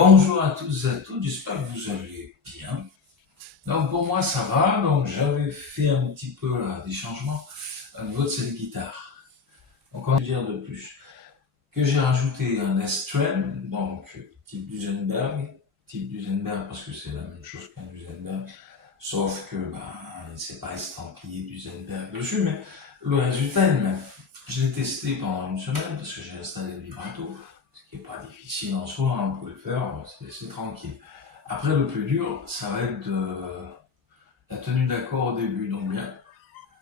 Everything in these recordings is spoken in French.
Bonjour à tous et à toutes, j'espère que vous allez bien. Donc pour moi ça va, donc j'avais fait un petit peu là, des changements au niveau de cette guitare. Donc on va dire de plus que j'ai rajouté un S-Trem, donc type Duesenberg parce que c'est la même chose qu'un Duesenberg, sauf que c'est pas estampillé Duesenberg dessus, mais le résultat est le même. Je l'ai testé pendant une semaine parce que j'ai installé le vibrato, ce qui n'est pas difficile en soi, hein, vous pouvez le faire, c'est tranquille. Après, le plus dur, ça va être de la tenue d'accord au début, donc bien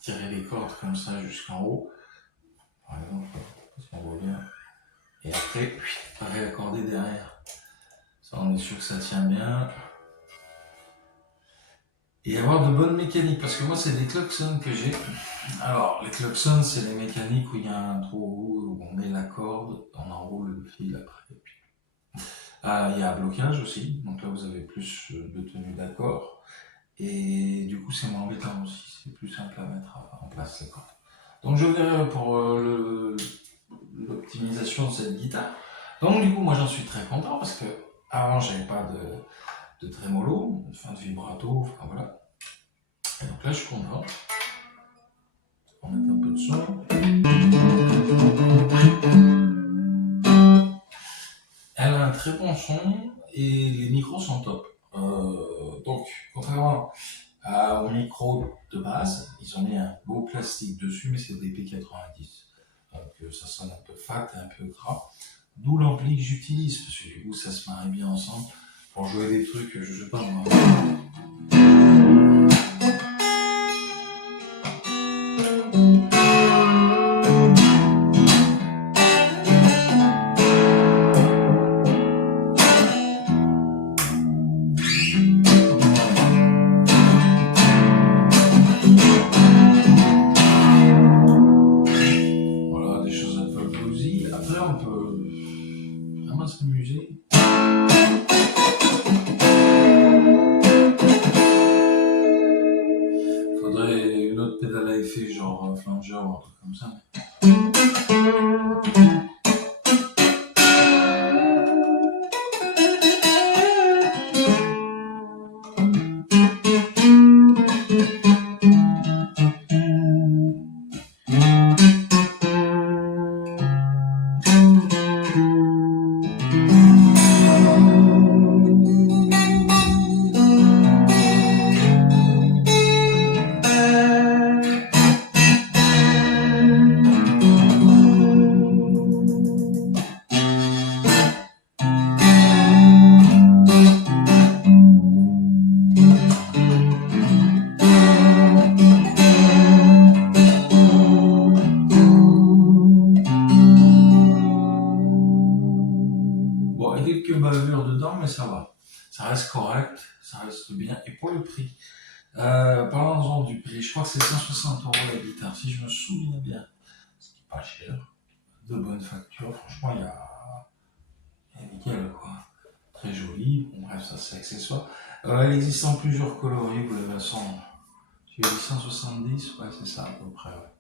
tirer les cordes comme ça jusqu'en haut, par exemple, si on voit bien, et après, réaccorder derrière. Ça, on est sûr que ça tient bien. Et avoir de bonnes mécaniques, parce que moi, c'est des Kluxon que j'ai. Alors, les Kluxon, c'est les mécaniques où il y a un trou où on met la corde, on enroule le fil après. Il y a un blocage aussi, donc là, vous avez plus de tenue d'accord. Et du coup, c'est moins embêtant aussi, c'est plus simple à mettre en place les cordes. Donc, je verrai pour l'optimisation de cette guitare. Donc, du coup, moi, j'en suis très content parce que avant, j'avais pas de trémolo, enfin de vibrato, enfin voilà. Et donc là, je suis content. On va mettre un peu de son. Elle a un très bon son et les micros sont top. Donc, contrairement au micro de base, ils ont mis un beau plastique dessus, mais c'est des P90. Donc ça sonne un peu fat et un peu gras. D'où l'ampli que j'utilise, parce que du coup ça se marie bien ensemble pour jouer des trucs, je sais pas moi. Voilà, des choses un peu bluesy. Après on peut vraiment s'amuser. Faudrait une autre pédale à effet, genre flanger ou un truc comme ça. Bon, il y a quelques bavures dedans, mais ça va. Ça reste correct, ça reste bien. Et pour le prix, parlons-en du prix. Je crois que c'est 160 € la guitare, si je me souviens bien. Ce qui n'est pas cher. De bonne facture. Franchement, il y a nickel, quoi. Très joli. Bon, bref, ça c'est accessoire. Elle existe en plusieurs coloris, vous l'avez sans. Tu as dit 170, ouais, c'est ça à peu près. Ouais.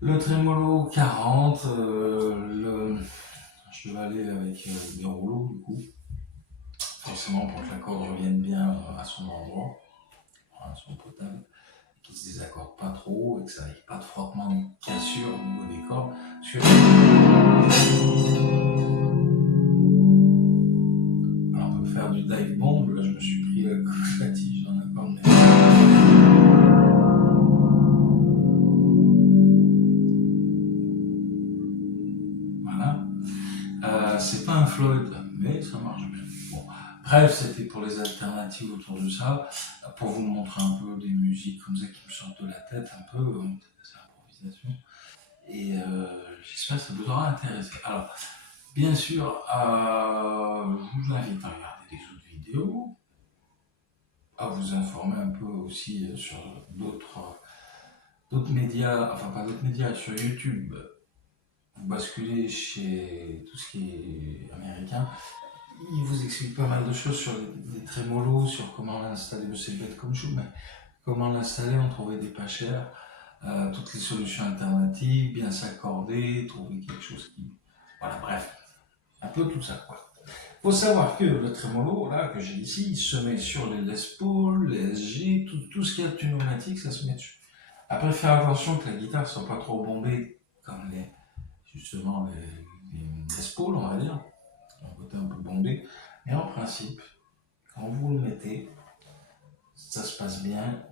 Le trémolo 40, je vais aller avec des rouleaux du coup, forcément pour que la corde revienne bien à son endroit, à son potable, qu'il ne se désaccorde pas trop et que ça n'ait pas de frottement ni de cassure au niveau des cordes. Alors on peut faire du dive bomb, là je me suis pris la tige dans la corde. Voilà. C'est pas un Floyd, mais ça marche bien. Bon. Bref, c'était pour les alternatives autour de ça, pour vous montrer un peu des musiques comme ça qui me sortent de la tête, un peu, c'est improvisation. Et j'espère que ça vous aura intéressé. Alors, bien sûr, je vous invite à regarder les autres vidéos, à vous informer un peu aussi sur d'autres médias, enfin pas d'autres médias, sur YouTube. Vous basculez chez tout ce qui est américain. Il vous explique pas mal de choses sur les trémolos, sur comment l'installer, c'est bête comme chou, mais comment l'installer, en trouver des pas chers, toutes les solutions alternatives, bien s'accorder, trouver quelque chose qui... Voilà, bref, un peu tout ça, quoi. Faut savoir que le trémolo, là, que j'ai ici, il se met sur les Les Paul, les SG, tout ce qui est pneumatique, ça se met dessus. Après, faire attention que la guitare soit pas trop bombée, comme justement, les Paul, on va dire. Un côté un peu bombé. Mais en principe, quand vous le mettez, ça se passe bien.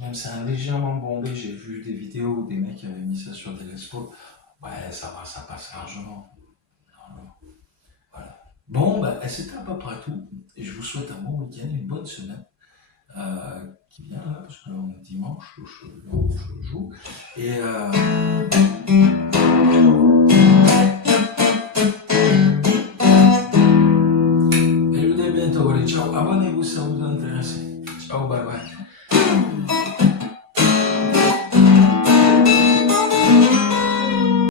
Même c'est un légèrement bombé, j'ai vu des vidéos où des mecs avaient mis ça sur des Les Paul. Ouais, ça va, ça passe largement. Voilà. Bon, c'était à peu près tout. Et je vous souhaite un bon week-end, une bonne semaine qui vient là, parce que on est dimanche, je joue. Et je vous dis à bientôt. Allez, ciao. Abonnez-vous si ça vous intéresse. Ciao, bye bye.